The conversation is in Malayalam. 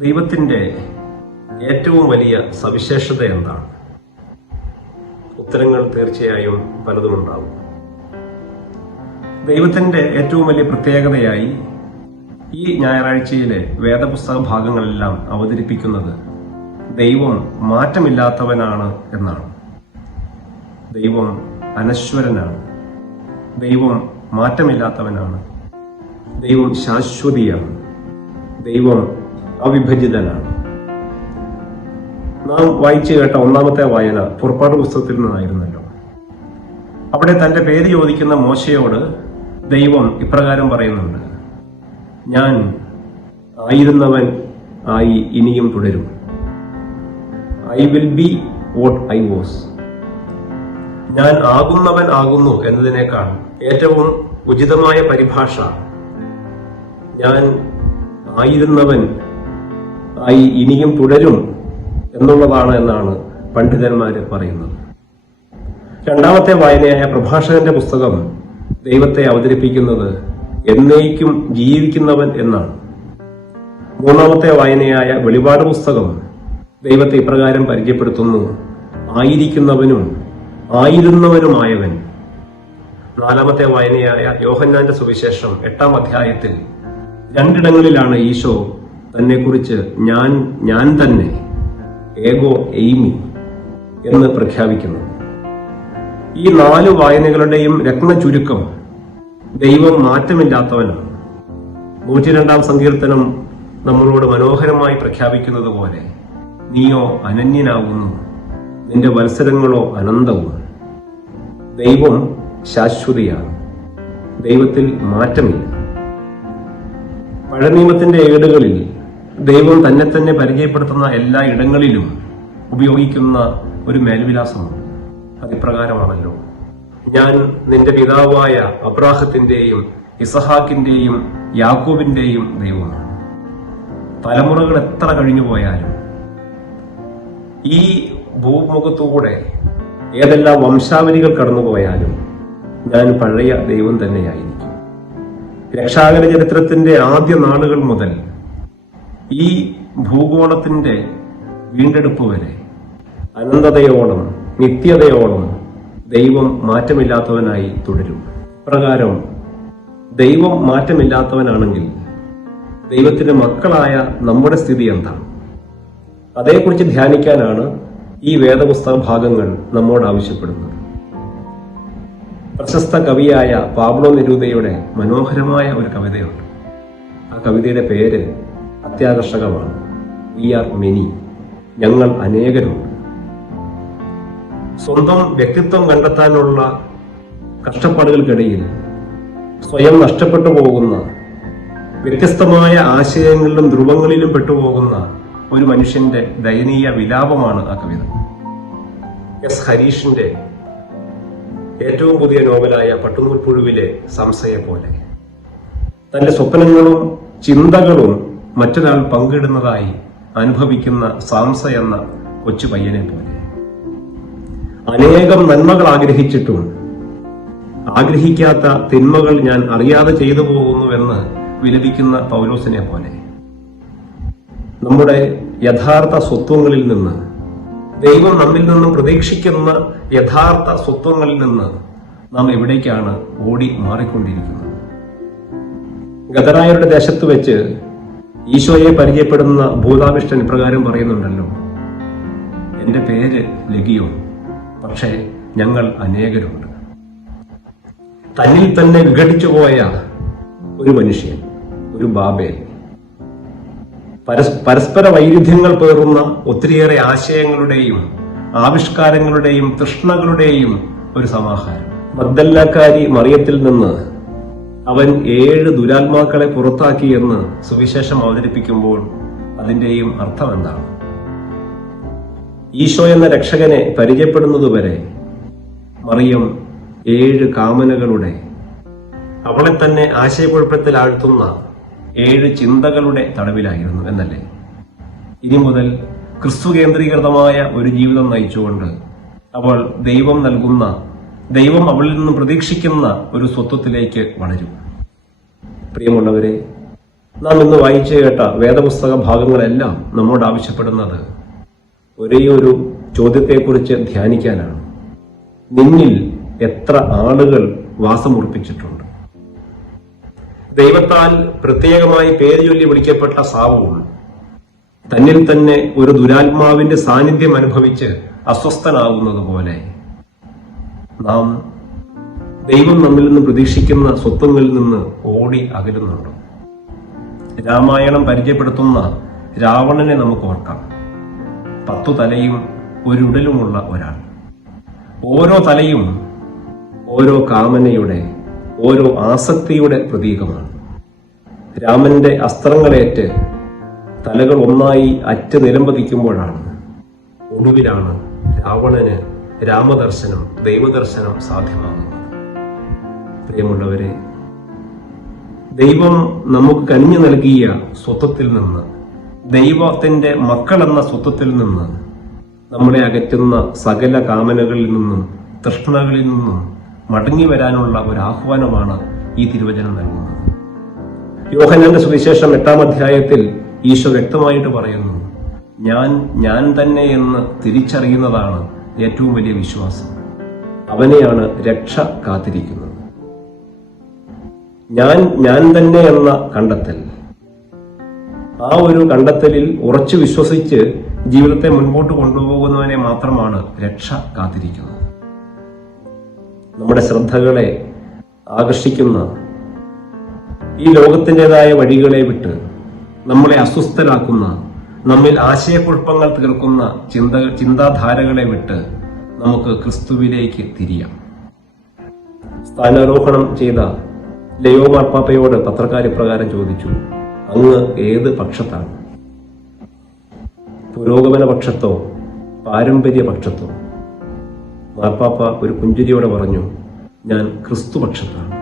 ദൈവത്തിന്റെ ഏറ്റവും വലിയ സവിശേഷത എന്താണ്? ഉത്തരങ്ങൾ തീർച്ചയായും പലതുമുണ്ടാവും ദൈവത്തിന്റെ ഏറ്റവും വലിയ പ്രത്യേകതയായി ഈ ഞായറാഴ്ചയിലെ വേദപുസ്തക ഭാഗങ്ങളെല്ലാം അവതരിപ്പിക്കുന്നത് ദൈവം മാറ്റമില്ലാത്തവനാണ് എന്നാണ്. ദൈവം അനശ്വരനാണ്. ദൈവം മാറ്റമില്ലാത്തവനാണ്. ദൈവം ശാശ്വതിയാണ്. ദൈവം അവിഭജിതനാണ്. നാം വായിച്ചു കേട്ട ഒന്നാമത്തെ വായന പുറപ്പാട് പുസ്തകത്തിൽ നിന്നായിരുന്നല്ലോ. അവിടെ തന്റെ പേര് ചോദിക്കുന്ന മോശയോട് ദൈവം ഇപ്രകാരം പറയുന്നുണ്ട്. ഞാൻ ആയിരുന്നവൻ ആയി ഇനിയും തുടരും. I will be what I was ഞാൻ ആകുന്നവൻ ആകുന്നു എന്നതിനേക്കാൾ ഏറ്റവും ഉചിതമായ പരിഭാഷ ഞാൻ ആയിരുന്നവൻ ആയി ഇനിയും തുടരും എന്നുള്ളതാണ് എന്നാണ് പണ്ഡിതന്മാർ പറയുന്നത്. രണ്ടാമത്തെ വായനയായ പ്രഭാഷകന്റെ പുസ്തകം ദൈവത്തെ അവതരിപ്പിക്കുന്നത് എന്നേക്കും ജീവിക്കുന്നവൻ എന്നാണ്. മൂന്നാമത്തെ വായനയായ വെളിപാട് പുസ്തകം ദൈവത്തെ ഇപ്രകാരം പരിചയപ്പെടുത്തുന്നു. ആയിരിക്കുന്നവനും ആയിരുന്നവനുമായവൻ. നാലാമത്തെ വായനയായ യോഹന്നാന്റെ സുവിശേഷം എട്ടാം അധ്യായത്തിൽ രണ്ടിടങ്ങളിലാണ് ഈശോ തന്നെക്കുറിച്ച് ഞാൻ ഞാൻ തന്നെ ഏഗോ എയ്മി എന്ന് പ്രഖ്യാപിക്കുന്നു. ഈ നാല് വായനകളുടെയും രത്ന ചുരുക്കം ദൈവം മാറ്റമില്ലാത്തവനാണ്. നൂറ്റിരണ്ടാം സങ്കീർത്തനം നമ്മളോട് മനോഹരമായി പ്രഖ്യാപിക്കുന്നത് പോലെ നീയോ അനന്യനാകുന്നു നിന്റെ മത്സരങ്ങളോ അനന്തവും. ദൈവം ശാശ്വതിയാണ്. ദൈവത്തിൽ മാറ്റമില്ല. പഴനിയമത്തിന്റെ ഏടുകളിൽ ദൈവം തന്നെ തന്നെ പരിചയപ്പെടുത്തുന്ന എല്ലാ ഇടങ്ങളിലും ഉപയോഗിക്കുന്ന ഒരു മേൽവിലാസമുണ്ട്. അതിപ്രകാരമാണല്ലോ. ഞാൻ നിന്റെ പിതാവായ അബ്രാഹത്തിന്റെയും ഇസഹാക്കിന്റെയും യാക്കോബിന്റെയും ദൈവമാണ്. തലമുറകൾ എത്ര കഴിഞ്ഞു പോയാലും ഈ ഭൂമുഖത്തൂടെ ഏതെല്ലാം വംശാവലികൾ കടന്നുപോയാലും ഞാൻ പഴയ ദൈവം തന്നെയായിരിക്കും. രക്ഷാകര ചരിത്രത്തിന്റെ ആദ്യ നാളുകൾ മുതൽ ഈ ഭൂഗോളത്തിന്റെ വീണ്ടെടുപ്പ് വരെ. അനന്തതയോളം നിത്യതയോളം ദൈവം മാറ്റമില്ലാത്തവനായി തുടരും. പ്രകാരം ദൈവം മാറ്റമില്ലാത്തവനാണെങ്കിൽ ദൈവത്തിന്റെ മക്കളായ നമ്മുടെ സ്ഥിതി എന്താണ്? അതേക്കുറിച്ച് ധ്യാനിക്കാനാണ് ഈ വേദപുസ്തക ഭാഗങ്ങൾ നമ്മോട് ആവശ്യപ്പെടുന്നത്. പ്രശസ്ത കവിയായ പാബ്ലോ നെരൂദയുടെ മനോഹരമായ ഒരു കവിതയുണ്ട്. ആ കവിതയുടെ പേര് അത്യാകർഷകമാണ്. വി ആർ മെനി ഞങ്ങൾ അനേകരുണ്ട്. സ്വന്തം വ്യക്തിത്വം കണ്ടെത്താനുള്ള കഷ്ടപ്പാടുകൾക്കിടയിൽ സ്വയം നഷ്ടപ്പെട്ടു പോകുന്ന വ്യത്യസ്തമായ ആശയങ്ങളിലും ധ്രുവങ്ങളിലും പെട്ടുപോകുന്ന ഒരു മനുഷ്യന്റെ ദയനീയ വിലാപമാണ് ആ കവിത. എസ് ഹരീഷിന്റെ ഏറ്റവും പുതിയ നോവലായ പട്ടുനൂൽപ്പുഴുവിലെ സംശയ പോലെ തന്റെ സ്വപ്നങ്ങളും ചിന്തകളും മറ്റൊരാൾ പങ്കിടുന്നതായി അനുഭവിക്കുന്ന സാംസ എന്ന കൊച്ചു പയ്യനെ പോലെ. അനേകം നന്മകൾ ആഗ്രഹിച്ചിട്ടും ആഗ്രഹിക്കാത്ത തിന്മകൾ ഞാൻ അറിയാതെ ചെയ്തു പോകുന്നുവെന്ന് വിലപിക്കുന്ന പൗലോസിനെ പോലെ. നമ്മുടെ യഥാർത്ഥ സ്വത്വങ്ങളിൽ നിന്ന് ദൈവം നമ്മിൽ നിന്നും പ്രതീക്ഷിക്കുന്ന യഥാർത്ഥ സ്വത്വങ്ങളിൽ നിന്ന് നാം എവിടേക്കാണ് ഓടി മാറിക്കൊണ്ടിരിക്കുന്നത്? ഗതരായരുടെ ദേശത്ത് വെച്ച് ഈശോയെ പരിചയപ്പെടുന്ന ഭൂതാവിഷ്ടൻ ഇപ്രകാരം പറയുന്നുണ്ടല്ലോ. എന്റെ പേര് ലഗിയോ പക്ഷേ ഞങ്ങൾ അനേകരുണ്ട്. തന്നിൽ തന്നെ വിഘടിച്ചു പോയ ഒരു മനുഷ്യൻ ഒരു ബാബേൽ. പരസ് പരസ്പര വൈരുദ്ധ്യങ്ങൾ പേറുന്ന ഒത്തിരിയേറെ ആശയങ്ങളുടെയും ആവിഷ്കാരങ്ങളുടെയും തൃഷ്ണകളുടെയും ഒരു സമാഹാരം. മദ്ദല്ലാക്കാരി മറിയത്തിൽ നിന്ന് അവൻ ഏഴ് ദുരാത്മാക്കളെ പുറത്താക്കി എന്ന് സുവിശേഷം അവതരിപ്പിക്കുമ്പോൾ അതിന്റെയും അർത്ഥം എന്താണ് ഈശോ എന്ന രക്ഷകനെ പരിചയപ്പെടുന്നതുവരെ മറിയം ഏഴ് കാമനകളുടെ അവളെ തന്നെ ആശയക്കുഴപ്പത്തിൽ ആഴ്ത്തുന്ന ഏഴ് ചിന്തകളുടെ തടവിലായിരുന്നു എന്നല്ലേ? ഇനി മുതൽ ക്രിസ്തു കേന്ദ്രീകൃതമായ ഒരു ജീവിതം നയിച്ചുകൊണ്ട് അവൾ ദൈവം നൽകുന്ന ദൈവം അവളിൽ നിന്ന് പ്രതീക്ഷിക്കുന്ന ഒരു സ്വത്വത്തിലേക്ക് വളരും. പ്രിയമുള്ളവരെ നാം ഇന്ന് വായിച്ചു കേട്ട വേദപുസ്തക ഭാഗങ്ങളെല്ലാം നമ്മോട് ആവശ്യപ്പെടുന്നത് ഒരേ ഒരു ചോദ്യത്തെക്കുറിച്ച് ധ്യാനിക്കാനാണ്. നിന്നിൽ എത്ര ആളുകൾ വാസമുറപ്പിച്ചിട്ടുണ്ട്? ദൈവത്താൽ പ്രത്യേകമായി പേര് ചൊല്ലി വിളിക്കപ്പെട്ട സാവൂൾ തന്നിൽ തന്നെ ഒരു ദുരാത്മാവിന്റെ സാന്നിധ്യം അനുഭവിച്ച് അസ്വസ്ഥനാകുന്നത് പോലെ നാം ദൈവം നമ്മിൽ നിന്ന് പ്രതീക്ഷിക്കുന്ന സ്വത്വങ്ങളിൽ നിന്ന് ഓടി അകലുന്നുണ്ട്? രാമായണം പരിചയപ്പെടുത്തുന്ന രാവണനെ നമുക്ക് ഓർക്കാം. പത്തു തലയും ഒരുടലുമുള്ള ഒരാൾ. ഓരോ തലയും ഓരോ കാമനയുടെ ഓരോ ആസക്തിയുടെ പ്രതീകമാണ്. രാമന്റെ അസ്ത്രങ്ങളേറ്റ് തലകൾ ഒന്നായി അറ്റ് നിലംപതിക്കുമ്പോഴാണ് ഒടുവിലാണ് രാവണന് രാമദർശനം ദൈവദർശനം സാധ്യമാകുന്നത് പ്രിയമുള്ളവരെ ദൈവം നമുക്ക് കനിഞ്ഞു നൽകിയ സ്വത്വത്തിൽ നിന്ന് ദൈവത്തിന്റെ മക്കളെന്ന സ്വത്വത്തിൽ നിന്ന് നമ്മളെ അകറ്റുന്ന സകല കാമനകളിൽ നിന്നും തൃഷ്ണകളിൽ നിന്നും മടങ്ങി വരാനുള്ള ഒരു ആഹ്വാനമാണ് ഈ തിരുവചനം നൽകുന്നത്. യോഹനാന്റെ സുവിശേഷം എട്ടാം അധ്യായത്തിൽ ഈശോ വ്യക്തമായിട്ട് പറയുന്നു ഞാൻ ഞാൻ തന്നെ എന്ന് തിരിച്ചറിയുന്നതാണ് ഏറ്റവും വലിയ വിശ്വാസം. അവനെയാണ് രക്ഷ കാത്തിരിക്കുന്നത്. ഞാൻ ഞാൻ തന്നെ എന്ന കണ്ടെത്തൽ. ആ ഒരു കണ്ടെത്തലിൽ ഉറച്ചു വിശ്വസിച്ച് ജീവിതത്തെ മുൻപോട്ട് കൊണ്ടുപോകുന്നവനെ മാത്രമാണ് രക്ഷ കാത്തിരിക്കുന്നത്. നമ്മുടെ ശ്രദ്ധകളെ ആകർഷിക്കുന്ന ഈ ലോകത്തിന്റെതായ വഴികളെ വിട്ട് നമ്മളെ അസ്വസ്ഥരാക്കുന്ന നമ്മിൽ ആശയക്കുഴപ്പങ്ങൾ തീർക്കുന്ന ചിന്ത ചിന്താധാരകളെ വിട്ട് നമുക്ക് ക്രിസ്തുവിലേക്ക് തിരിയാം. സ്ഥാനാരോഹണം ചെയ്ത ലയോ മാർപ്പാപ്പയോട് പത്രക്കാർ ഇപ്രകാരം ചോദിച്ചു അങ്ങ് ഏത് പക്ഷത്താണ്? പുരോഗമന പക്ഷത്തോ പാരമ്പര്യ പക്ഷത്തോ. മാർപ്പാപ്പ ഒരു പുഞ്ചിരിയോടെ പറഞ്ഞു ഞാൻ ക്രിസ്തു പക്ഷത്താണ്